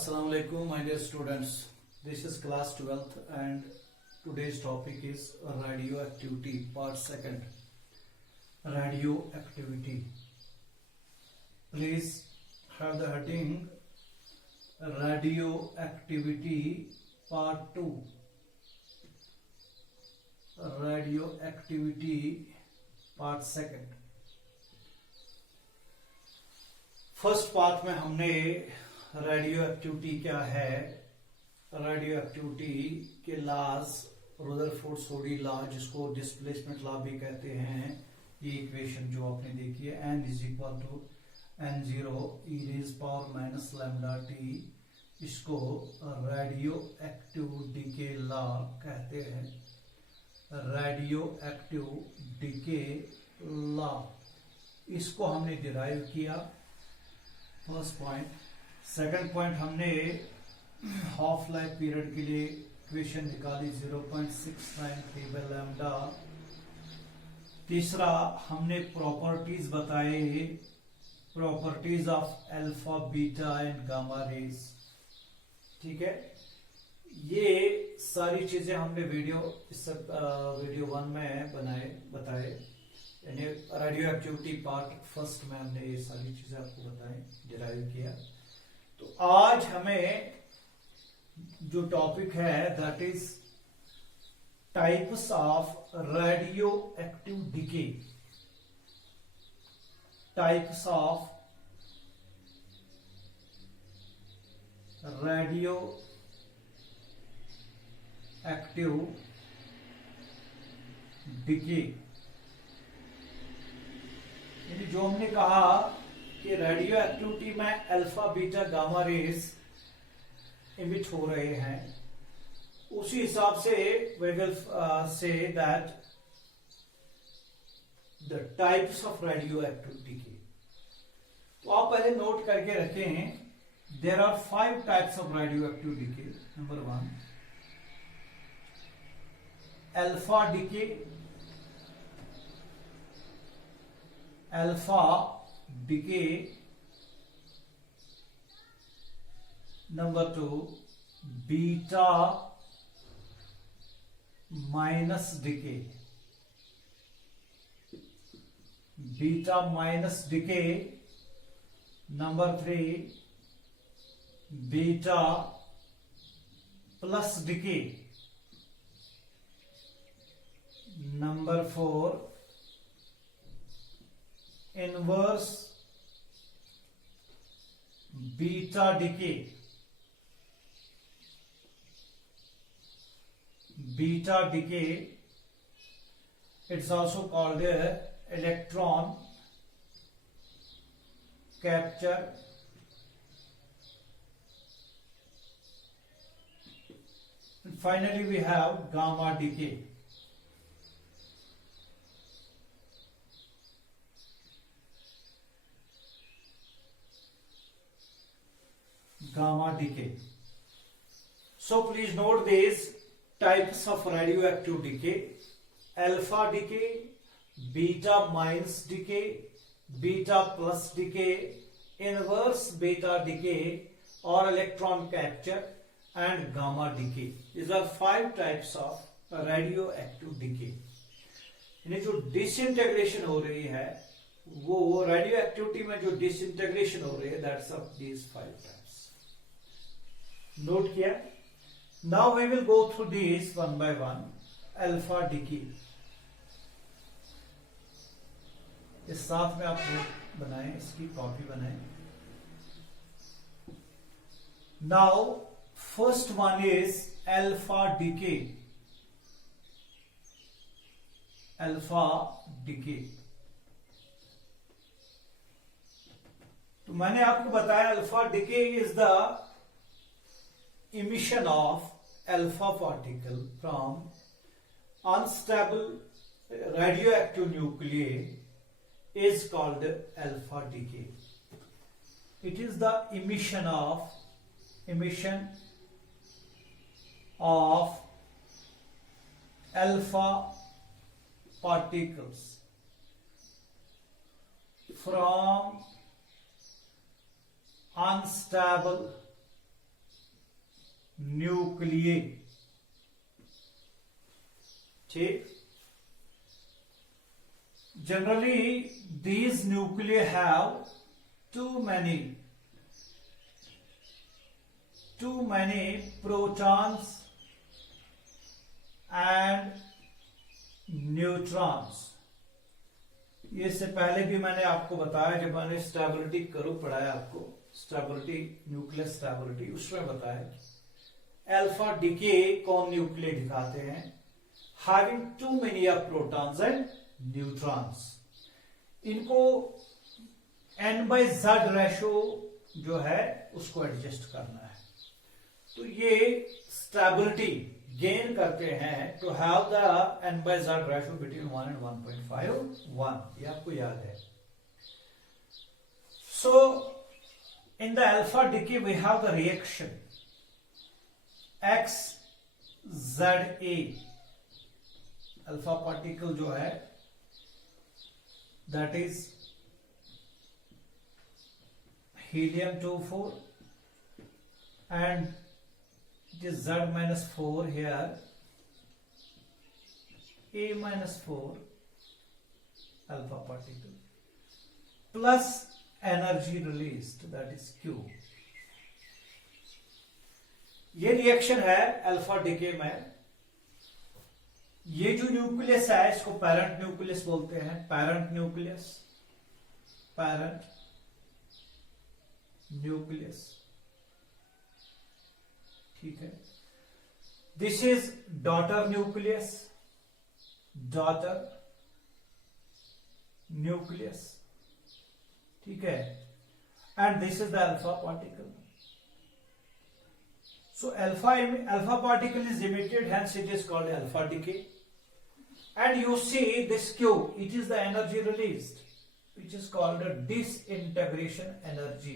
Assalamu alaikum, my dear students. This is class 12th and today's topic is radioactivity, part 2nd. Radioactivity. Please have the heading Radioactivity, part 2. Radioactivity, part 2nd. First part में हमने radio activity क्या है, radio activity के laws, Rutherford सोडी law जिसको displacement law भी कहते हैं, ये इक्वेशन जो आपने देखी है n is equal to n0 e raise power minus lambda t, इसको रेडियो एक्टिव डीके लॉ कहते हैं। रेडियो एक्टिव डीके लॉ, इसको हमने डिराइव किया, फर्स्ट पॉइंट। सेकंड पॉइंट, हमने हाफ लाइफ पीरियड के लिए इक्वेशन निकाली 0.693 बाय लैम्डा। तीसरा, हमने प्रॉपर्टीज बताए, properties of alpha beta and gamma rays. ठीक है, ये सारी चीजें हमने वीडियो 1 में बताए, यानी रेडियो एक्टिविटी पार्ट फर्स्ट में हमने ये सारी चीजें आपको बताई, डिराइव किया। तो आज हमें जो टॉपिक है that is types of radio active decay. Types of radio active decay. जो हमने कहा कि रेडियो एक्टिविटी में alpha beta gamma rays emit हो रहे हैं, उसी हिसाब से we will say that the types of radio activity की। तो आप पहले नोट करके रखें, there are 5 types of radio active decay. Number 1 alpha decay, alpha decay. Number 2 beta minus decay, beta minus decay. Number 3 beta plus decay. Number 4 inverse beta decay, beta decay. It's also called electron capture, and finally we have gamma decay. Gamma decay. So please note these types of radioactive decay: alpha decay, beta minus decay, beta plus decay, inverse beta decay or electron capture, and gamma decay. These are 5 types of radioactive decay. यानी जो disintegration हो रही है, वो radio activity में जो disintegration हो रही है, that's of these 5 types. Note किया? Now we will go through this one by one. Alpha decay, इस साथ में आप नोट बनाएं, इसकी कॉपी बनाएं। Now first one is alpha decay. Alpha decay, तो मैंने आपको बताया alpha decay is the emission of alpha particle from unstable radioactive nuclei is called alpha decay. It is the emission of alpha particles from unstable nuclei. ठीक. Generally, these nuclei have too many protons and neutrons. ये इससे पहले भी मैंने आपको बताया, जब मैंने स्टेबिलिटी कर्व पढ़ाया आपको, स्टेबिलिटी, न्यूक्लियस स्टेबिलिटी, उसमें बताया अल्फा डिके कौन न्यूक्लियर दिखाते हैं, having too many of protons and neutrons. इनको n/z रेशो जो है उसको एडजस्ट करना है. तो ये स्टेबिलिटी गेन करते हैं to have the n/z ratio between 1 and 1.51. ये आपको याद है. So in the alpha decay we have the reaction XZA. Alpha particle जो है that is helium-2 and it is Z-4 here, A-4 alpha particle plus energy released, that is Q. ये reaction है alpha decay में. ये जो nucleus है इसको parent nucleus बोलते हैं. पैरेंट न्यूक्लियस, ठीक है. दिस इज डॉटर न्यूक्लियस, ठीक है. And this is the alpha particle. So alpha particle is emitted, hence it is called alpha decay. And you see this Q, it is the energy released, which is called a disintegration energy.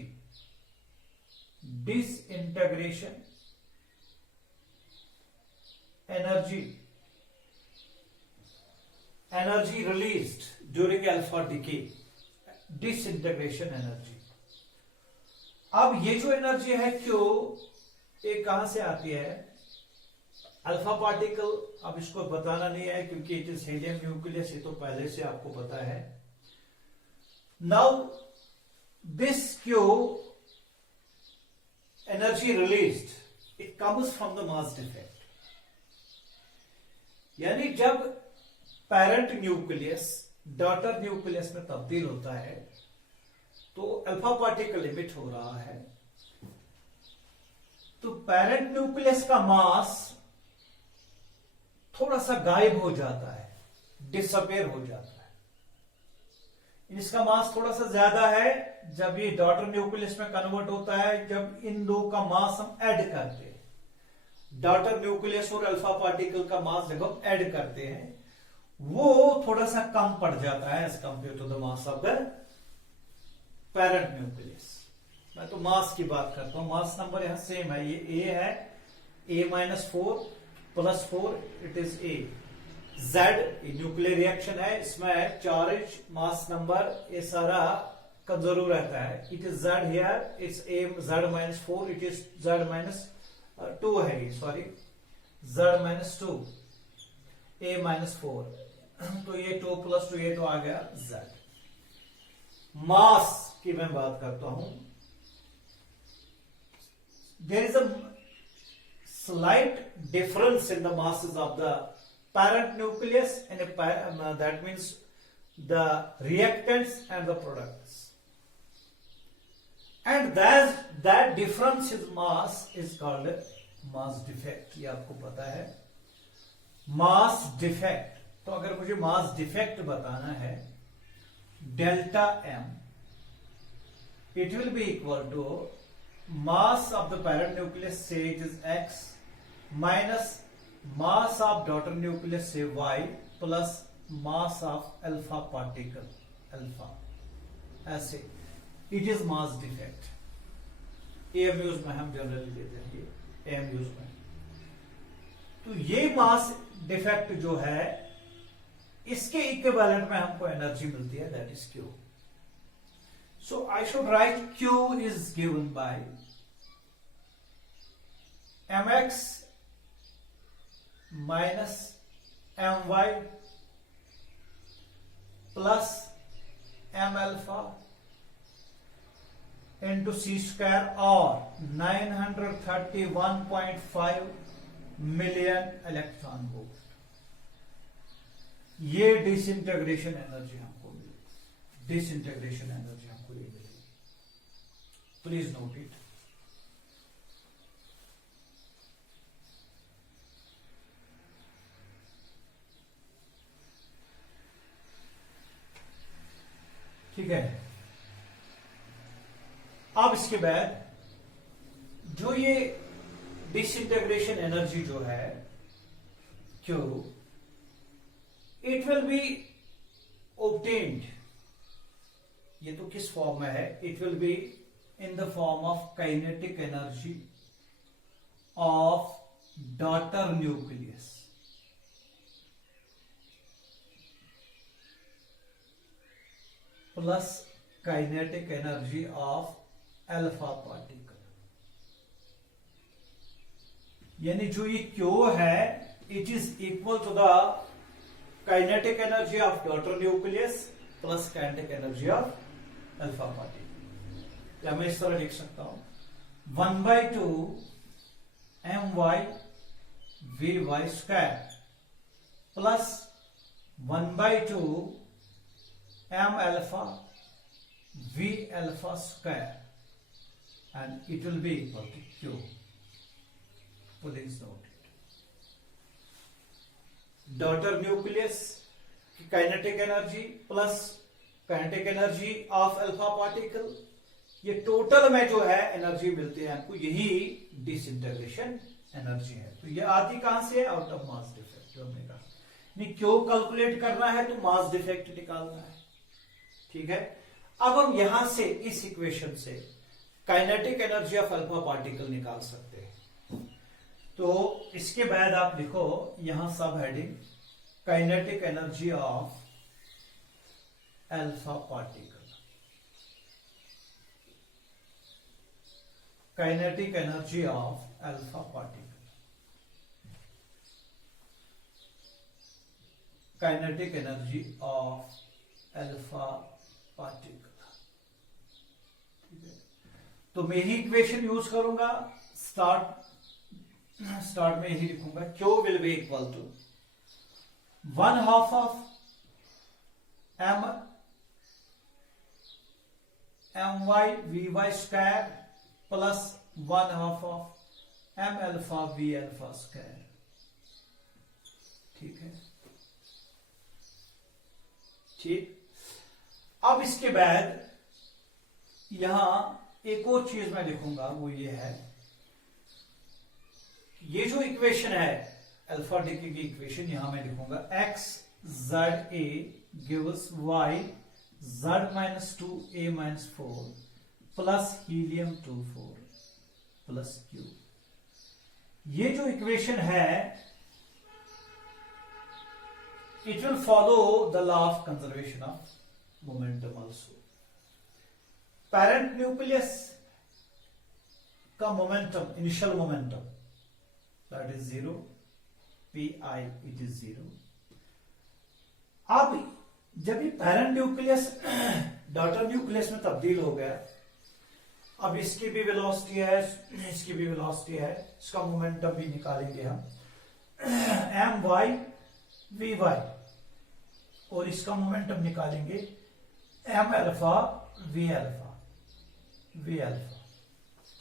Disintegration energy released during alpha decay. Disintegration energy. अब ये जो energy है Q, ये कहां से आती है? Alpha particle. अब इसको बताना नहीं है क्योंकि इट इज हीलियम न्यूक्लियस, ये तो पहले से आपको पता है. Now this Q energy released, it comes from the mass defect. यानी जब पेरेंट न्यूक्लियस डॉटर न्यूक्लियस में तब्दील होता है तो अल्फा पार्टिकल इमिट हो रहा है, तो पेरेंट न्यूक्लियस का मास थोड़ा सा गायब हो जाता है, डिसअपेयर हो जाता है. इसका मास थोड़ा सा ज्यादा है जब ये डॉटर न्यूक्लियस में कन्वर्ट होता है. जब इन दो का मास हम ऐड करते हैं, डॉटर न्यूक्लियस और अल्फा पार्टिकल का मास जब हम ऐड करते हैं वो थोड़ा सा कम पड़ जाता है as compare to the mass of the parent nucleus. मैं तो मास की बात करता हूं. मास नंबर यहां सेम है, ये A है, A-4 + 4 it is A. Z nuclear reaction है, इसमें चार्ज मास नंबर ये सारा कंजर्व रहता है. It is Z here, it's Z-4, it is Z-2 है, सॉरी Z-2, A-4. तो ये 2 + 2 ये तो आ गया Z. मास की मैं बात करता हूं. There is a slight difference in the masses of the parent nucleus and that means the reactants and the products, and that difference in mass is called mass defect. ये आपको पता है mass defect. तो अगर मुझे mass defect बताना है, delta M, it will be equal to mass of the parent nucleus, say it is X, minus mass of daughter nucleus, say Y, plus mass of alpha particle, alpha. ऐसे it is mass defect. AMUs में हम generally लेते हैं ये AMUs में. तो ये mass defect जो है इसके इक्विवेलेंट में हमको एनर्जी मिलती है, that is Q. So I should write Q is given by mx minus my plus m alpha into C square और 931.5 मिलियन इलेक्ट्रॉन वोल्ट। ये डिसइंटीग्रेशन एनर्जी हमको मिलेगी, डिसइंटीग्रेशन एनर्जी हमको ये मिलेगी। Please note it. ठीक है। अब इसके बाद जो ये डिसइंटीग्रेशन एनर्जी जो है Q, it will be obtained, ये तो किस फॉर्म में है, it will be in the form of kinetic energy of daughter nucleus. Plus kinetic energy of alpha particle. यानी जो ये क्यू है it is equal to the kinetic energy of daughter nucleus plus kinetic energy of alpha particle. या मैं इस तरह लिख सकता हूं 1/2 my vy square plus 1/2 m alpha v alpha square and it will be equal to q. Please note it. Daughter nucleus की kinetic energy plus kinetic energy of alpha particle, ये total में जो है एनर्जी मिलती है आपको, यही disintegration energy है। तो ये आती कहां से है? Out of mass defect. जो हमने कहा नहीं क्यों कैलकुलेट करना है तो मास डिफेक्ट निकालना है। ठीक है। अब हम यहां से इस इक्वेशन से kinetic energy of alpha particle निकाल सकते हैं। तो इसके बाद आप लिखो यहां subheading kinetic energy of alpha particle, kinetic energy of alpha particle, kinetic energy of alpha particle. ठीक है। तो मैं ही इक्वेशन यूज करूंगा, स्टार्ट में यही लिखूंगा Q will be equal to 1/2 of my vy square plus 1/2 of m alpha v alpha square. ठीक है। ठीक। अब इसके बाद यहां एक और चीज मैं लिखूंगा, वो ये है ये जो इक्वेशन है अल्फा डिके की इक्वेशन, यहां मैं लिखूंगा x z a gives y z -2 a -4 plus helium 24 plus q। ये जो इक्वेशन है it will follow the law of conservation of momentum also. Parent nucleus का momentum, initial momentum that is 0, P I it is 0। अब जब ये parent nucleus daughter nucleus में तब्दील हो गया, अब इसकी भी वेलोसिटी है, इसकी भी वेलोसिटी है, इसका मोमेंटम भी निकालेंगे हम एम वाई वी वाई, और इसका मोमेंटम निकालेंगे M alpha V alpha V alpha.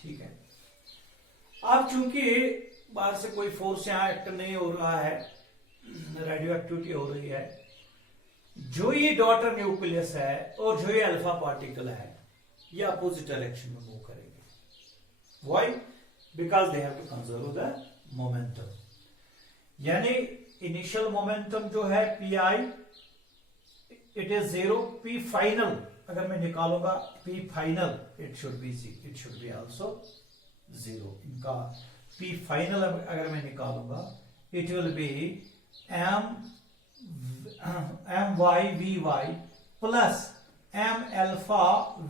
ठीक है। अब चूंकि बाहर से कोई फोर्स यहां एक्ट नहीं हो रहा है, रेडियो एक्टिविटी हो रही है, जो ये डॉटर न्यूक्लियस है और जो ये अल्फा पार्टिकल है ये अपोजिट डायरेक्शन में मूव करेंगे। Why? Because they have to conserve the momentum. यानी इनिशियल मोमेंटम जो है P I it is 0, P final अगर मैं निकालूंगा P final it should be also 0। इनका पी फाइनल अगर मैं निकालूंगा it will be M Y V Y plus m alpha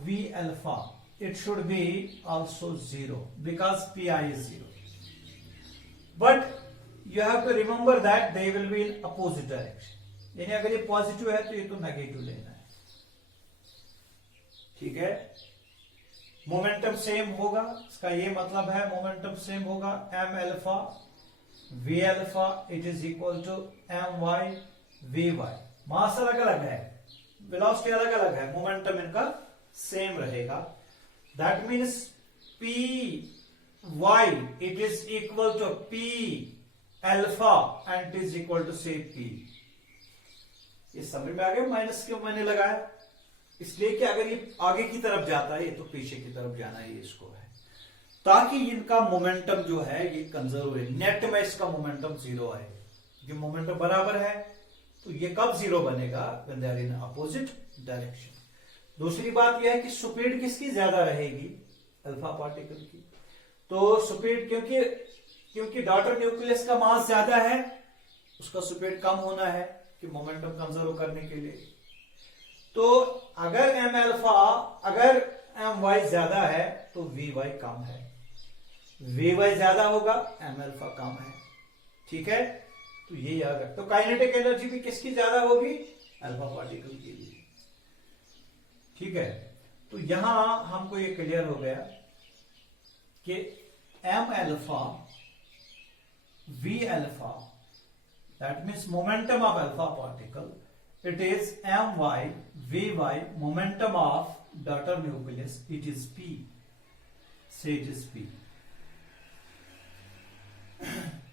v alpha, it should be also 0 because pi is 0. But you have to remember that they will be in opposite direction, यानी अगर ये positive है तो ये तो negative लेना है, ठीक है। मोमेंटम सेम होगा, इसका ये मतलब है मोमेंटम सेम होगा, M alpha V alpha it is equal to M Y V Y. Mass अलग अलग है, वेलोसिटी अलग अलग है, मोमेंटम इनका सेम रहेगा। That means P Y it is equal to P alpha and it is equal to say P. ये समझ में आ गया माइनस क्यों मैंने लगाया? इसलिए कि अगर ये आगे की तरफ जाता है ये तो पीछे की तरफ जाना है, इसको है, ताकि इनका मोमेंटम जो है ये कंजर्व है, नेट में इसका मोमेंटम जीरो आए। ये मोमेंटम बराबर है तो ये कब जीरो बनेगा? When they are in opposite direction. दूसरी बात यह है कि स्पीड किसकी ज्यादा रहेगी? अल्फा पार्टिकल की। तो स्पीड क्योंकि डॉटर न्यूक्लियस का मास ज्यादा है, उसका स्पीड कम होना है कि मोमेंटम कंजर्व करने के लिए। तो अगर एम एल्फा अगर एम वाई ज्यादा है तो वी वाई कम है, वी वाई ज्यादा होगा एम एल्फा कम है, ठीक है। तो ये याद रख। तो काइनेटिक एनर्जी भी किसकी ज्यादा होगी? अल्फा पार्टिकल की भी, ठीक है। तो यहां हमको ये क्लियर हो गया कि M alpha V alpha that means momentum of alpha particle, it is my vy momentum of daughter nucleus, it is p, say it is p,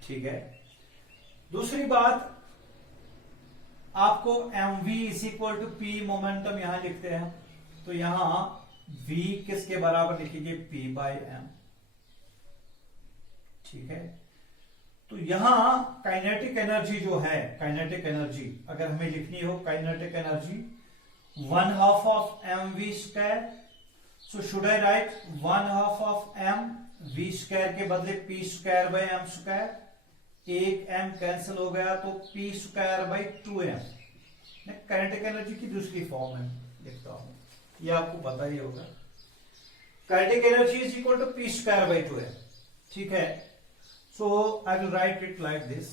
ठीक है। दूसरी बात आपको mv is equal to P momentum यहां लिखते हैं, तो यहां v किसके बराबर लिखिए? p बाई m, ठीक है। तो यहां काइनेटिक एनर्जी जो है, काइनेटिक एनर्जी अगर हमें लिखनी हो, kinetic energy 1/2 of M V square, so should I write 1/2 of M V square के बदले P square by M square, एक एम कैंसिल हो गया तो P square by 2m। Kinetic energy की दूसरी फॉर्म में लिखता हूं, ये आपको पता ही होगा। Kinetic energy is equal to P square by 2m, ठीक है। So I will write it like this.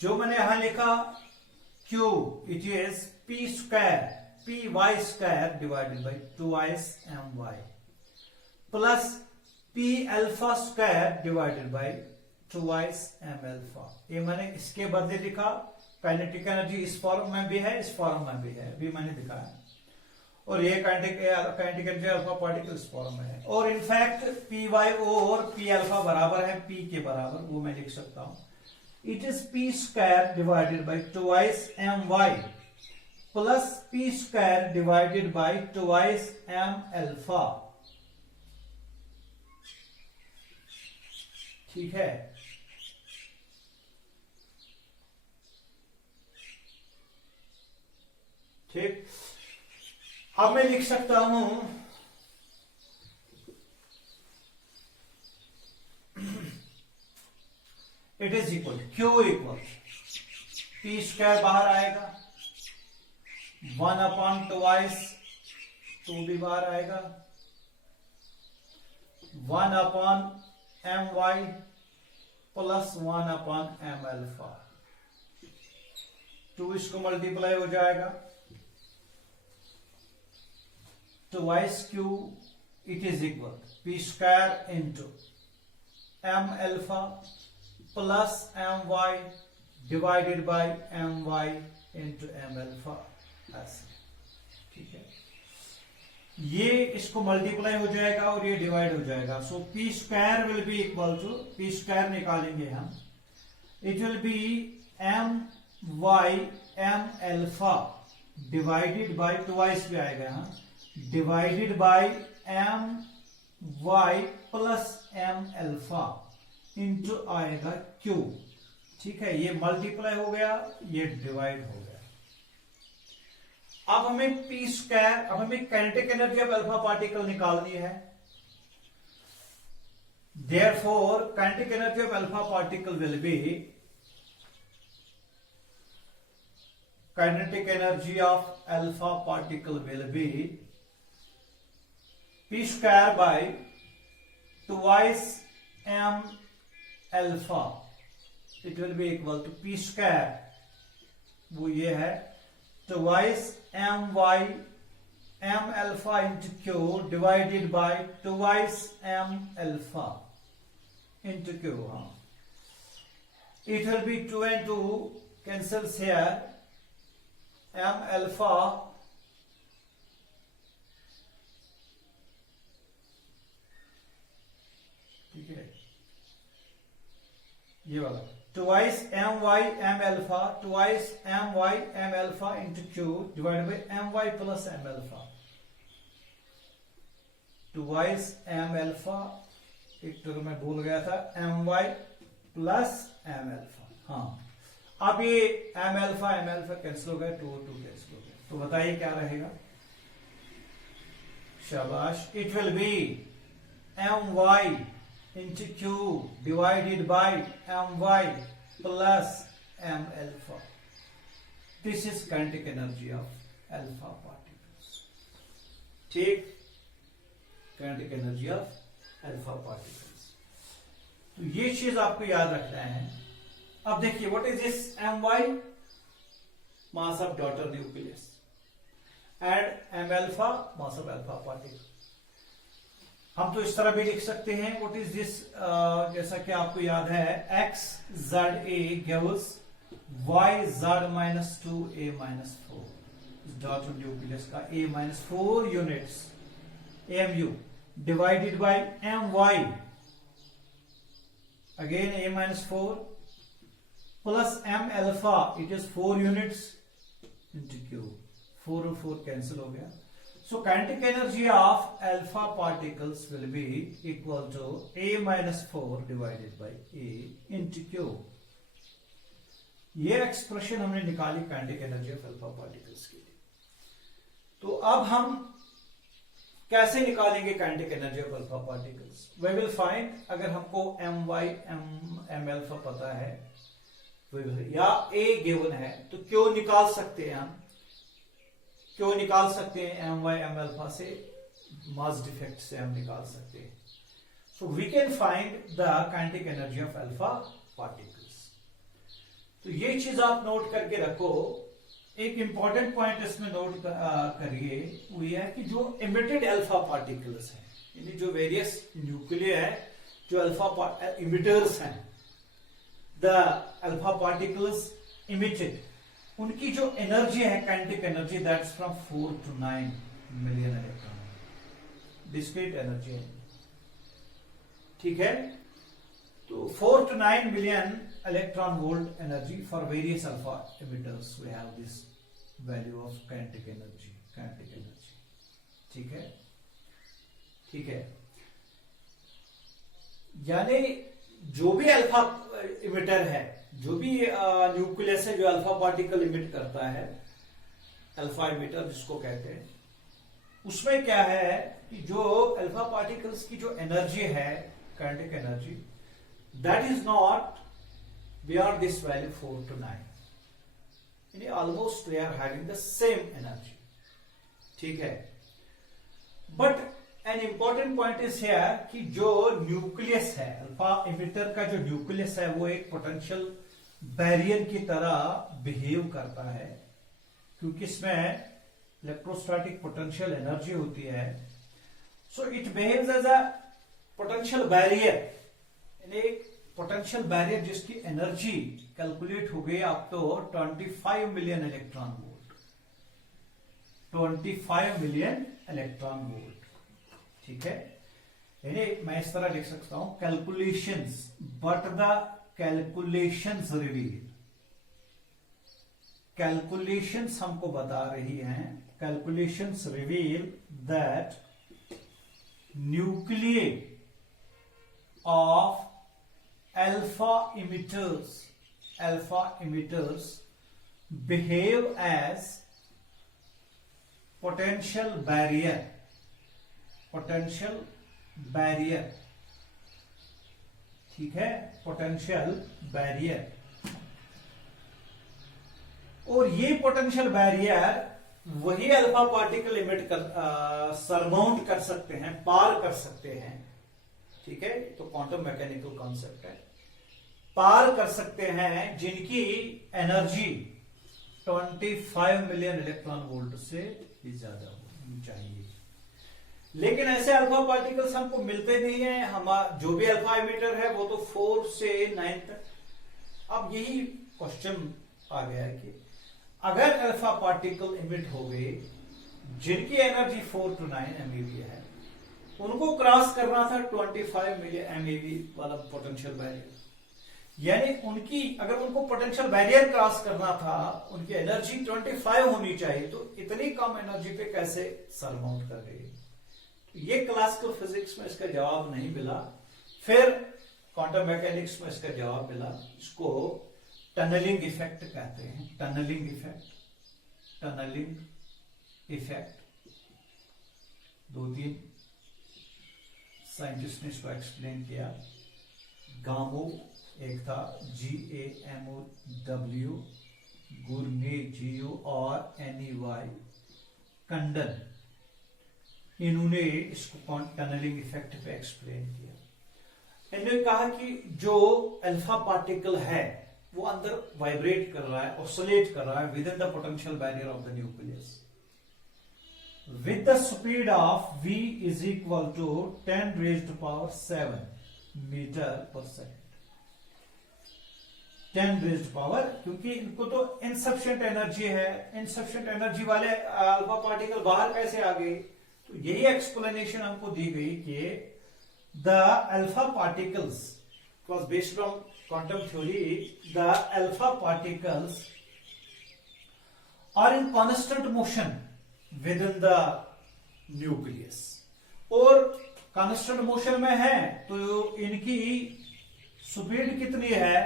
जो मैंने यहां लिखा Q, it is P square, Py square divided by 2s my plus P alpha square divided by 2s m alpha। ये मैंने इसके बदले लिखा। काइनेटिक एनर्जी इस फॉर्म में भी है, इस फॉर्म में भी है, भी मैंने दिखाया। और ये काइनेटिक एनर्जी अल्फा पार्टिकल इस फॉर्म में है। और इनफैक्ट पी वाई और पी अल्फा बराबर है पी के बराबर, वो मैं लिख सकता हूं। It is P square divided by 2s my plus P square divided by 2s m alpha, ठीक है। ठीक, अब मैं लिख सकता हूं it is equal Q equal P square बाहर आएगा, 1/2s 2 भी बाहर आएगा, 1/my प्लस 1/m अल्फा, 2 इसको मल्टीप्लाई हो जाएगा, 2s Q it is equal P square into m alpha plus my divided by my into m alpha, ऐसे, ठीक है। ये इसको मल्टीप्लाई हो जाएगा और ये डिवाइड हो जाएगा। So P square will be equal to, P square निकालेंगे हम, it will be my m alpha divided by 2s भी आएगा यहाँ, divided by my plus m alpha into आएगा q, ठीक है। ये मल्टीप्लाई हो गया, ये डिवाइड हो गया। अब हमें पी स्क्वायर, अब हमें kinetic energy of alpha particle निकालनी है। Therefore kinetic energy of alpha particle will be, kinetic energy of alpha particle will be p square by twice m alpha, it will be equal to p square, वो ये है twice my m alpha into q divided by twice m alpha into q. It will be 2 and 2 cancels here, m alpha ठीक है, ये वाला twice my m alpha twice my m alpha into q divided by my plus m alpha, twice m alpha, एक तो मैं भूल गया था, my प्लस m alpha. हाँ, अब ये m alpha कैंसिल हो गया, 2 कैंसिल हो गया, तो बताइए क्या रहेगा. शाबाश. It will be my into q divided by my plus m alpha. This is kinetic energy of alpha particles. ठीक, kinetic energy of alpha particles. तो ये चीज आपको याद रखना है. अब देखिए, what is this my? Mass of daughter nucleus and m alpha, mass of alpha particle. हम तो इस तरह भी लिख सकते हैं, व्हाट इज दिस, जैसा कि आपको याद है, x z a gives y z minus 2 a minus 4. इस डॉटर न्यूक्लियस का a minus 4 units mu divided by my, again a minus 4 plus m alpha, it is 4 units into q. 4 और 4 cancel हो गया. So kinetic energy of alpha particles will be equal to a minus 4 divided by a into q. ये expression हमने निकाली kinetic energy of alpha particles के लिए. तो अब हम कैसे निकालेंगे kinetic energy of alpha particles? We will find, अगर हमको my m alpha पता है या a given है, तो क्यों निकाल सकते हैं हम, क्यों निकाल सकते हैं my m alpha से, मास डिफेक्ट से हम निकाल सकते हैं. So we can find the kinetic energy of alpha particles. तो ये चीज आप नोट करके रखो. एक इंपॉर्टेंट पॉइंट इसमें नोट करिए, वो ये है कि जो इमिटेड अल्फा पार्टिकल्स हैं, यानी जो वेरियस न्यूक्लियर है, जो अल्फा इमिटर्स हैं, द अल्फा पार्टिकल्स इमिटेड, उनकी जो एनर्जी है kinetic energy, that's from 4 to 9 million electron, discrete energy है. ठीक है, तो 4 to 9 million electron volt energy for various alpha emitters, we have this value of kinetic energy. ठीक है, ठीक है. यानी जो भी अल्फा इमिटर है, जो भी न्यूक्लियस है जो अल्फा पार्टिकल इमिट करता है, अल्फा इमिटर जिसको कहते हैं, उसमें क्या है कि जो अल्फा पार्टिकल्स की जो एनर्जी है, kinetic energy, that is not beyond this value 4 to 9. यानी almost they are having the same energy. ठीक है, but an important point is here कि जो न्यूक्लियस है, अल्फा इमिटर का जो न्यूक्लियस है, वो एक पोटेंशियल बैरियर की तरह बिहेव करता है, क्योंकि इसमें इलेक्ट्रोस्टैटिक पोटेंशियल एनर्जी होती है. So it behaves as a potential barrier, यानी एक पोटेंशियल बैरियर जिसकी एनर्जी कैलकुलेट हो गई अब तो 25 million electron volt. 25 million electron volt. ठीक है, यानी मैं इस तरह लिख सकता हूं, calculations, but the calculations reveal, calculations हमको बता रही हैं, calculations reveal that nuclear of alpha emitters behave as potential barrier. ठीक है, पोटेंशियल बैरियर. और ये पोटेंशियल बैरियर वही अल्फा पार्टिकल इमिट कर सरमाउंट कर सकते हैं, पार कर सकते हैं. ठीक है, तो क्वांटम मैकेनिकल कॉन्सेप्ट है, पार कर सकते हैं जिनकी एनर्जी 25 मिलियन इलेक्ट्रॉन वोल्ट से भी ज्यादा होनी चाहिए। लेकिन ऐसे अल्फा पार्टिकल्स हमको मिलते नहीं है, हम जो भी अल्फा एमिटर है वो तो 4 से 9 तक। अब यही क्वेश्चन आ गया है कि अगर अल्फा पार्टिकल इमिट हो गए जिनकी एनर्जी 4 to 9 MeV है, उनको क्रॉस करना था 25 मिलियन MeV वाला पोटेंशियल बैरियर, यानी उनकी अगर उनको पोटेंशियल बैरियर क्रॉस करना था, उनकी एनर्जी 25 होनी चाहिए, तो इतनी कम एनर्जी पे कैसे सरमाउंट कर गए? तो ये क्लासिकल फिजिक्स में इसका जवाब नहीं मिला। फिर क्वांटम मैकेनिक्स में इसका जवाब मिला। इसको टनलिंग इफेक्ट कहते हैं, tunneling effect, tunneling effect. 2-3 scientist ने इसको एक्सप्लेन किया। गामो एक था, GAMOW, गुर्ने GU और NEY, कंडन, इन्होंने इसको टनलिंग इफेक्ट पे एक्सप्लेन किया। इन्होंने कहा कि जो अल्फा पार्टिकल है वो अंदर वाइब्रेट कर रहा है, ऑसिलेट कर रहा है with in the potential barrier of the nucleus with the speed of v is equal to 10 raised to power 7 meter per second। 10 raised to power, क्योंकि इनको तो इनसफिशिएंट एनर्जी है, इनसफिशिएंट एनर्जी वाले अल्फा पार्टिकल बाहर कैसे आ गए? तो यही एक्सप्लेनेशन हमको दी गई कि the alpha particles was based on quantum theory, the alpha particles are in constant motion within the nucleus, और कांस्टेंट मोशन में है तो इनकी स्पीड कितनी है?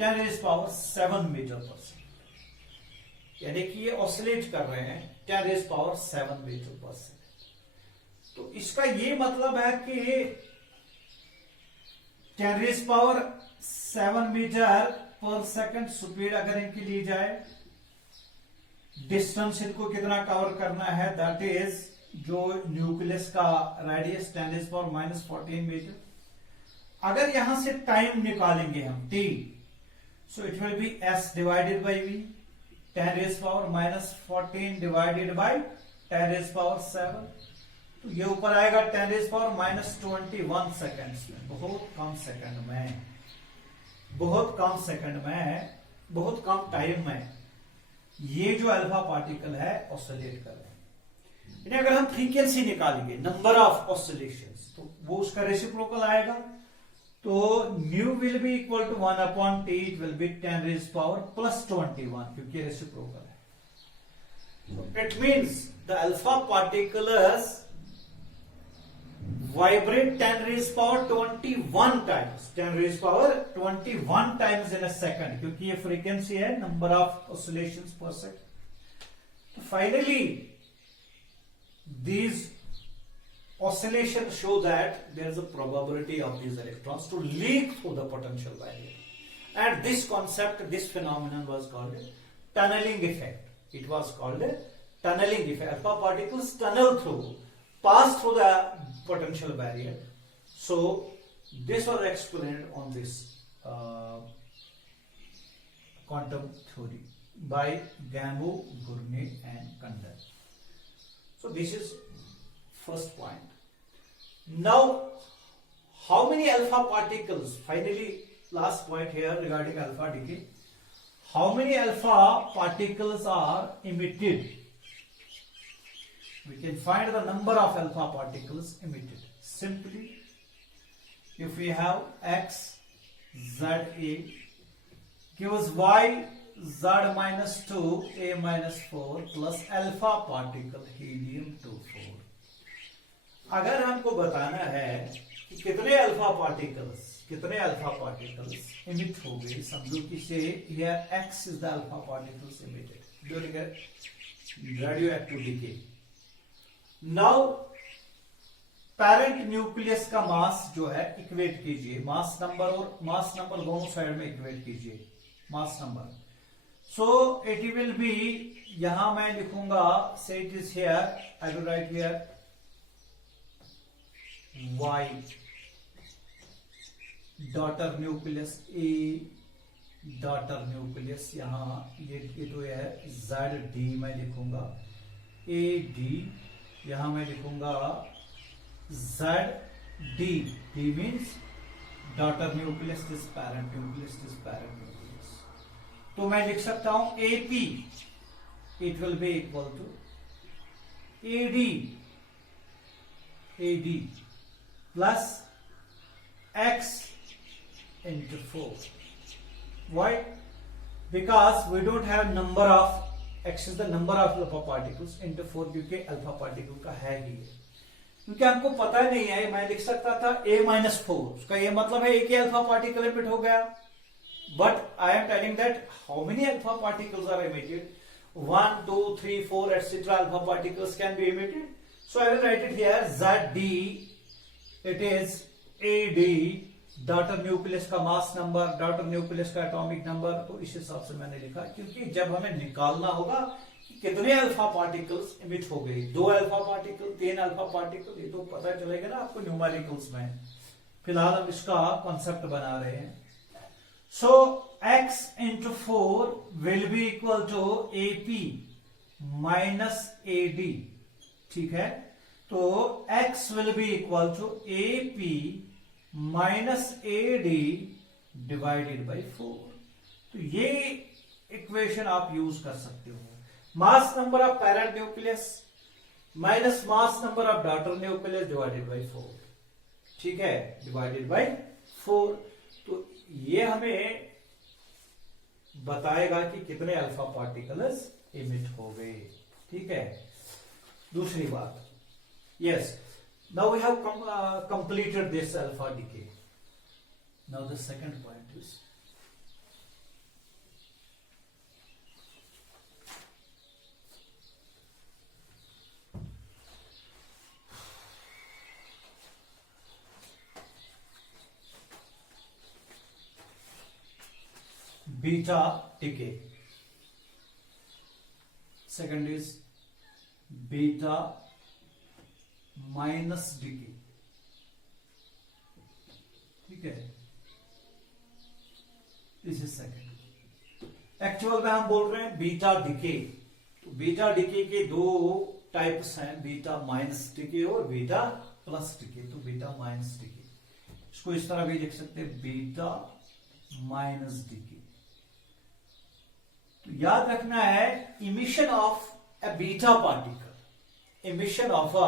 10 raised to power 7 मीटर पर सेकेंड, यानी कि ये ऑसिलेट कर रहे हैं 10 raised to power 7 मीटर पर सेकेंड। तो इसका ये मतलब है कि 10 raised to power 7 मीटर पर सेकेंड स्पीड अगर इनकी ली जाए, डिस्टेंस इनको कितना कवर करना है, दैट इज जो न्यूक्लियस का radius 10 raised to power -14 meter. अगर यहां से टाइम निकालेंगे हम t, so it will be s divided by v, 10 raised to power -14 divided by 10 raised to power 7, तो ये ऊपर आएगा 10 raised to power -21 सेकेंड्स में। बहुत कम सेकंड में, बहुत कम सेकंड में, बहुत कम टाइम में ये जो अल्फा पार्टिकल है ऑसिलेट कर रहे हैं। इन्हें अगर हम फ्रीक्वेंसी निकालेंगे, नंबर ऑफ ऑसिलेशंस, तो वो उसका रेसिप्रोकल आएगा, तो nu will be equal to 1/t, it will be 10 raised to power +21, क्योंकि रेसिप्रोकल है। It means the alpha particles vibrate 10 raised to power 21 times, 10 raised to power 21 times in a second, क्योंकि ये frequency है, number of oscillations पर second. तो finally these oscillations show that there is a probability of these electrons to leak through the potential barrier, and this concept, this phenomenon was called a tunneling effect. It was called a tunneling effect. Alpha particles tunnel through, pass through the potential barrier. So this was explained on this quantum theory by Gamow, Gurney and Kandel. So this is first point. Now how many alpha particles, finally last point here regarding alpha decay, how many alpha particles are emitted? We can find the number of alpha particles emitted simply if we have x z a gives y z -2 a -4 plus alpha particle helium-24। अगर हमको बताना है कि कितने alpha particles emit हो गए, समझो कि से here x is the alpha particles emitted during a radioactive decay। Now parent nucleus का मास जो है इक्वेट कीजिए, मास नंबर और मास नंबर दोनों साइड में इक्वेट कीजिए, mass number. So it will B, यहां मैं लिखूंगा, से it is here, I will write here y daughter nucleus, A daughter nucleus, यहां ये तो है जेड डी मैं लिखूंगा, ए डी, यहां मैं लिखूंगा Z D, D means daughter nucleus, this parent nucleus, this parent nucleus. तो मैं लिख सकता हूं AP, it will be equal to AD, AD plus x into 4. Why? Because we don't have number of, x is the number of alpha particles into 4, क्योंकि alpha particle का है ही, क्योंकि हमको पता नहीं है। मैं लिख सकता था a-4, उसका ये मतलब है एक ही अल्फा पार्टिकल एमिट हो गया, but I am telling that how many alpha particles are emitted, 1 2 3 4 etc. alpha particles can be emitted. So I will write it here zd, it is ad, daughter nucleus का mass number, daughter nucleus का atomic number. तो इस हिसाब से मैंने लिखा, क्योंकि जब हमें निकालना होगा कि कितने अल्फा पार्टिकल्स इमिट हो गई, 2 अल्फा पार्टिकल, 3 अल्फा पार्टिकल, ये तो पता चलेगा ना आपको न्यूमेरिकल्स में। फिलहाल हम इसका कॉन्सेप्ट बना रहे हैं। So x into 4 will be equal to AP माइनस AD, ठीक है। तो x will be equal to AP माइनस AD डिवाइडेड बाई 4। तो ये इक्वेशन आप यूज कर सकते हो, mass number of parent nucleus minus mass number of daughter nucleus divided by 4, ठीक है, डिवाइडेड बाई 4। तो ये हमें बताएगा कि कितने अल्फा पार्टिकल्स इमिट हो गए, ठीक है। दूसरी बात, yes, now we have completed this alpha decay. Now the second point is beta decay. Second is beta minus decay, ठीक है, दिस इज सेकेंड। एक्चुअल में हम बोल रहे हैं बीटा डिके। तो बीटा डिके के 2 टाइप्स हैं, बीटा माइनस डिके और बीटा प्लस डिके। तो बीटा माइनस डिके, इसको इस तरह भी लिख सकते हैं, बीटा माइनस डिके। तो याद रखना है, emission of A beta particle, emission of a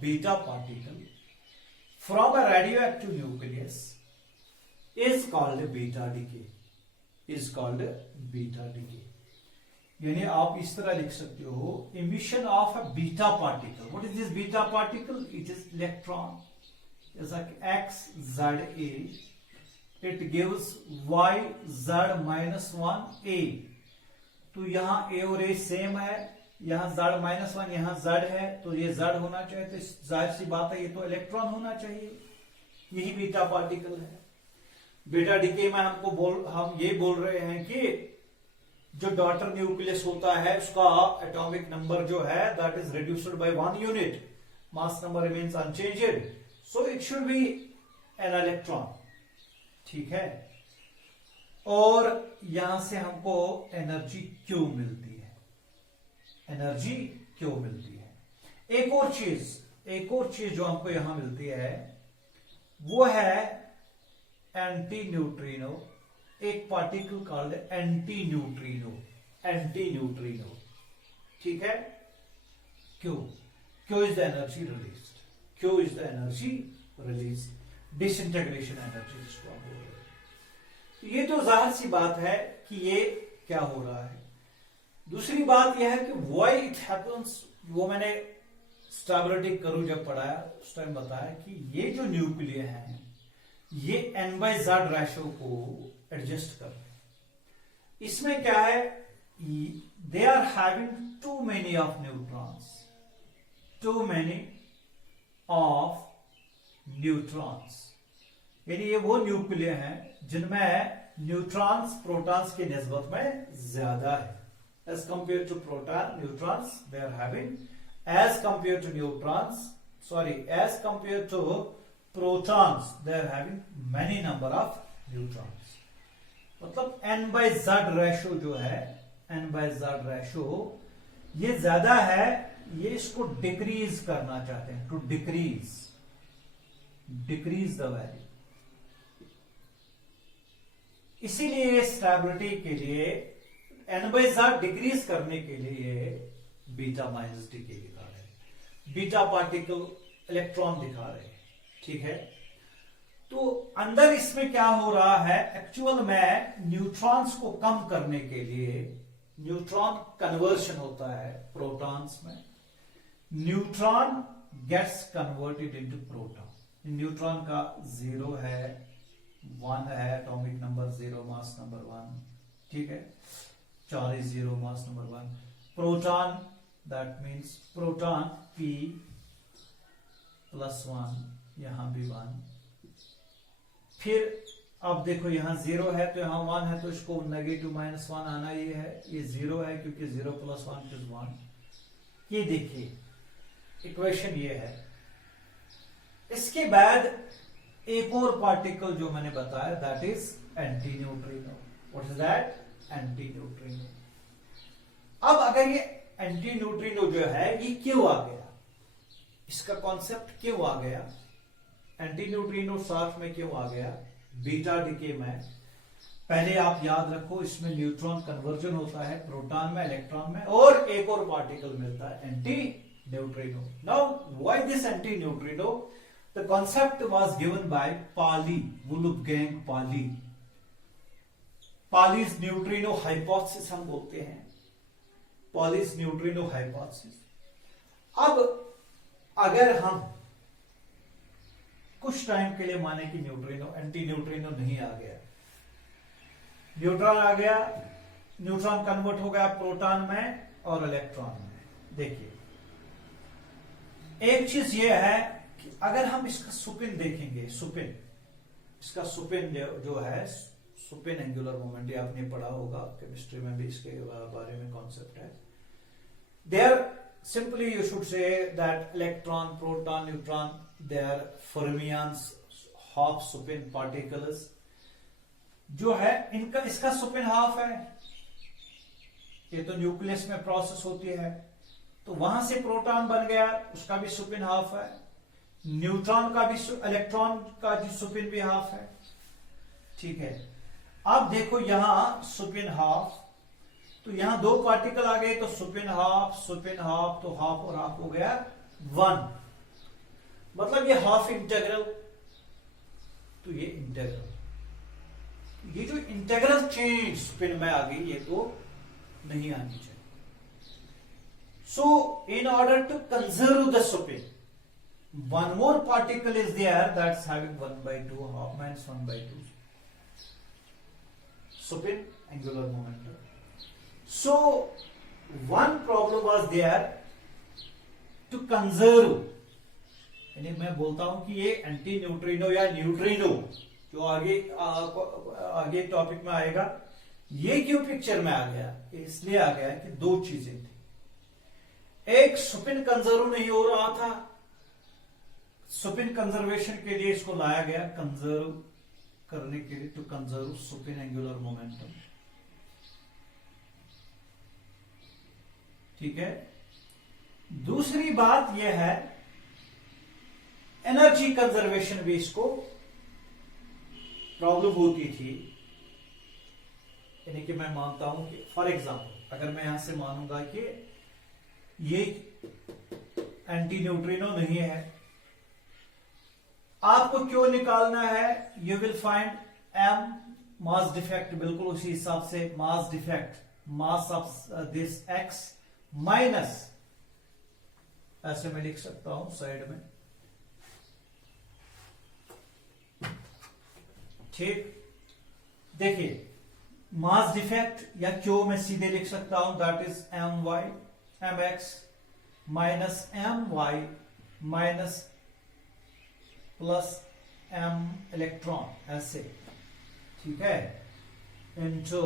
beta particle from a radioactive nucleus is called beta decay, is called beta decay। यानी आप इस तरह लिख सकते हो, emission of a beta particle। what is this beta particle? It is electron, जैसा कि x z a, it gives y z minus 1 a। तो यहां a और a सेम है, यहां z माइनस 1, यहां z है, तो ये z होना चाहिए, तो जाहिर सी बात है ये तो इलेक्ट्रॉन होना चाहिए। यही बीटा पार्टिकल है। बीटा डिके में हम ये बोल रहे हैं कि जो डॉटर न्यूक्लियस होता है उसका एटॉमिक नंबर जो है that is reduced by 1 unit, mass number remains unchanged, so it should B an electron, ठीक है। और यहां से हमको एनर्जी क्यों मिलती है, एनर्जी क्यों मिलती है। एक और चीज जो हमको यहां मिलती है वो है एंटी न्यूट्रिनो, एक पार्टिकल कॉल्ड एंटी न्यूट्रिनो, ठीक है। क्यों इज द एनर्जी रिलीज्ड, क्यों is the energy release, disintegration energy जिसको आप बोल रहे हैं। ये तो जाहिर सी बात है कि ये क्या हो रहा है। दूसरी बात यह है कि व्हाई इट हैपेंस, वो मैंने स्टेबिलिटी कर्व जब पढ़ाया उस टाइम बताया कि ये जो न्यूक्लियर है ये n/z रेशो को एडजस्ट कर रहे हैं। इसमें क्या है, they are having too many of neutrons, यानी ये वो न्यूक्लियर हैं जिनमें न्यूट्रॉन्स प्रोटॉन्स की निस्बत में ज्यादा है। As compared to proton, neutrons, they are having, as compared to protons, they are having many number of neutrons. मतलब n by z रेशो जो है, n by z रेशो ये ज्यादा है, ये इसको डिक्रीज करना चाहते हैं, टू डिक्रीज द वैल्यू. इसीलिए स्टेबिलिटी के लिए n by z डिक्रीज करने के लिए बीटा माइनस डी के दिखा रहे हैं, बीटा पार्टिकल इलेक्ट्रॉन दिखा रहे हैं. ठीक है, तो अंदर इसमें क्या हो रहा है, एक्चुअल में न्यूट्रॉन्स को कम करने के लिए न्यूट्रॉन कन्वर्शन होता है प्रोटॉन्स में. Neutron gets converted into proton. Neutron का 0 है, 1 है, एटॉमिक नंबर 0, मास नंबर 1. ठीक है, charge 0, mass number 1. Proton, that means proton p +1, यहां भी 1. फिर अब देखो यहां 0 है तो यहां 1 है, तो इसको नेगेटिव -1 आना ही है. ये 0 है क्योंकि 0 + 1 = 1. ये देखिए इक्वेशन ये है. इसके बाद एक और पार्टिकल जो मैंने बताया, that is anti neutrino. What is that? Anti neutrino. अब अगर ये एंटी न्यूट्रिनो जो है ये क्यों आ गया, इसका कॉन्सेप्ट क्यों आ गया, एंटी न्यूट्रिनो साथ में क्यों आ गया बीटा डीके में? पहले आप याद रखो, इसमें न्यूट्रॉन कन्वर्जन होता है प्रोटॉन में, इलेक्ट्रॉन में, और एक और पार्टिकल मिलता है anti neutrino. Now why this anti neutrino? The concept was given by Pauli, Wolfgang Pauli. Pauli's neutrino hypothesis हम बोलते हैं, पालीज न्यूट्रिनो हाइपोथेसिस. अब अगर हम कुछ टाइम के लिए माने कि न्यूट्रिनो, एंटी न्यूट्रिनो नहीं आ गया, न्यूट्रॉन आ गया, न्यूट्रॉन कन्वर्ट हो गया प्रोटॉन में और इलेक्ट्रॉन में. देखिए एक चीज यह है कि अगर हम इसका सुपिन देखेंगे, सुपिन, इसका सुपिन जो है, सुपिन एंगुलर मोमेंट, ये आपने पढ़ा होगा केमिस्ट्री में भी, इसके बारे में कॉन्सेप्ट है. There simply you should say that electron, proton, neutron, they are fermions, half spin particles. जो है इनका, इसका स्पिन हाफ है, ये तो न्यूक्लियस में प्रोसेस होती है, तो वहां से प्रोटॉन बन गया, उसका भी स्पिन हाफ है. न्यूट्रॉन का भी, इलेक्ट्रॉन का जो स्पिन भी हाफ है. ठीक है, अब देखो यहां स्पिन हाफ, तो यहां 2 पार्टिकल आ गए, तो स्पिन हाफ, तो हाफ और हाफ हो गया 1. मतलब ये हाफ इंटेग्रल, तो ये इंटेग्रल. ये जो इंटेग्रल चेंज स्पिन में आ गई, ये तो नहीं आनी चाहिए. So in order to conserve the spin, one more particle is there that's having 1/2, half minus 1/2 spin angular momentum. So one problem was there to conserve, यानी मैं बोलता हूं कि ये एंटी न्यूट्रिनो या न्यूट्रिनो जो आगे टॉपिक में आएगा, ये क्यों पिक्चर में आ गया? इसलिए आ गया कि 2 चीजें थी. एक, स्पिन कंजर्व नहीं हो रहा था, स्पिन कंजर्वेशन के लिए इसको लाया गया, कंजर्व करने के लिए, to conserve spin angular momentum. ठीक है. दूसरी बात यह है, एनर्जी कंजर्वेशन भी इसको प्रॉब्लम होती थी. यानी कि मैं मानता हूं कि फॉर एग्जांपल अगर मैं यहां से मानूंगा कि ये एंटी न्यूट्रिनो नहीं है, आपको क्यों निकालना है? You will find M mass defect, बिल्कुल उसी हिसाब से mass defect, mass of this X minus, ऐसे मैं लिख सकता हूं साइड में. ठीक, देखिए मास डिफेक्ट या क्यू में सीधे लिख सकता हूं, that is M Y M X minus M Y minus plus M electron, ऐसे. ठीक है, इंटू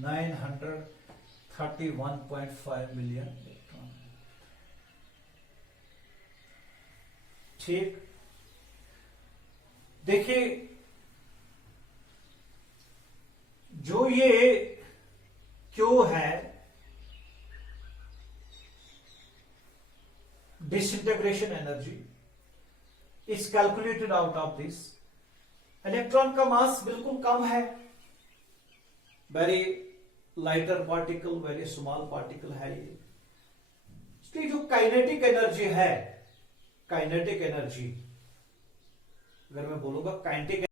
931.5 मिलियन इलेक्ट्रॉन. ठीक, देखिए जो ये क्यू है, disintegration energy is calculated out of this. Electron का मास बिल्कुल कम है, very lighter particle, very small particle है ये। इसकी जो काइनेटिक एनर्जी है, काइनेटिक एनर्जी, अगर मैं बोलूंगा काइनेटिक